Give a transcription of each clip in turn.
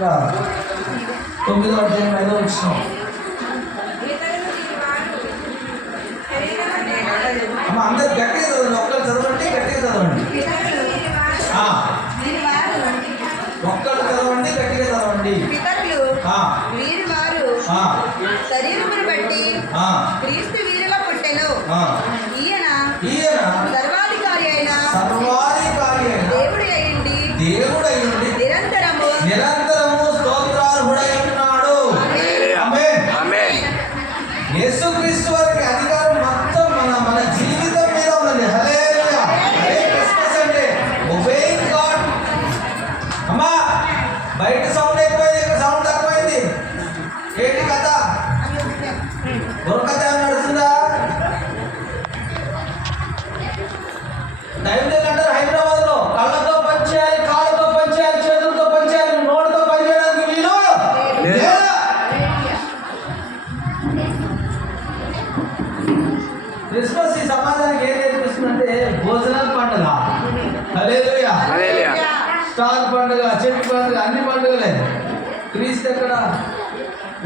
పత్రిక 9వ అధ్యాయం 5వ వచనం. అమ్మ అందరు గట్టిగా చదవండి, ఒక్కరు చదవండి, గట్టిగా చదవండి. ఒక్కరు చదవండి, గట్టిగా చదవండి. వీరి వారు శరీరమును బట్టి క్రీస్తు వీరిలో పుట్టెను. ఈయన సర్వాధికారి అయిన దేవుడు అయ్యుండి నిరంతరము స్తోత్రార్హుడై ఉన్నాడు. ఆమేన్. యేసుక్రీస్తు వారికి అధికారం మొత్తం మన జీవితం మీద ఉన్నది. హల్లెలూయా. క్రిస్మస్ అంటే ఒబేయింగ్ గాడ్. అమ్మా బయట సౌండ్ ఎక్కువైంది, ఇక్కడ సౌండ్ తక్కువైంది. ఏంటి కథ? కథ నడుస్తుందా? టైం లేదంటారు హైదరాబాద్ లో. కళ్ళతో పనిచేయాలి, కాళ్ళతో పనిచేయాలి, చేతులతో పనిచేయాలి, నోటితో పనిచేయడానికి వీలు లేదా? క్రిస్మస్ ఈ సమాజానికి ఏం నేర్పిస్తుందంటే భోజనాల పండుగ. హల్లెలూయా. స్టార్ పండుగ, చెట్టు పండుగ, అన్ని పండుగలే. క్రీస్తు ఎక్కడ?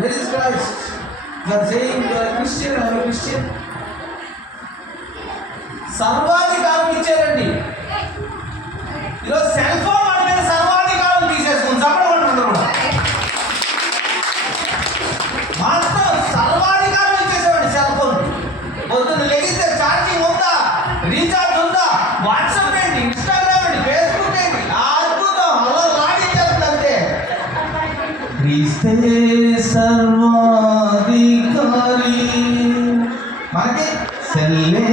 Where is Christ? క్రిస్టియన్ సర్వాధికారం ఇచ్చారండి. ఈరోజు సెల్ ఫోన్ వాడి మీద సర్వాధికారం తీసేసుకుని చెప్పడం కూడా మాత్రం సర్వాధికారం ఇచ్చేసేవాడి సెల్ ఫోన్. పొద్దున్న లెగిస్తే ఛార్జింగ్ ఉందా, రీఛార్జ్ ఉందా, వాట్సాప్ ఏంటి, ఇన్స్టాగ్రామ్ ఏంటి, ఫేస్బుక్ ఏంటి, అద్భుతం అలా లాగించేస్తుంది అంతే. క్రీస్తే సర్వాధికారి మనకి సెల్లే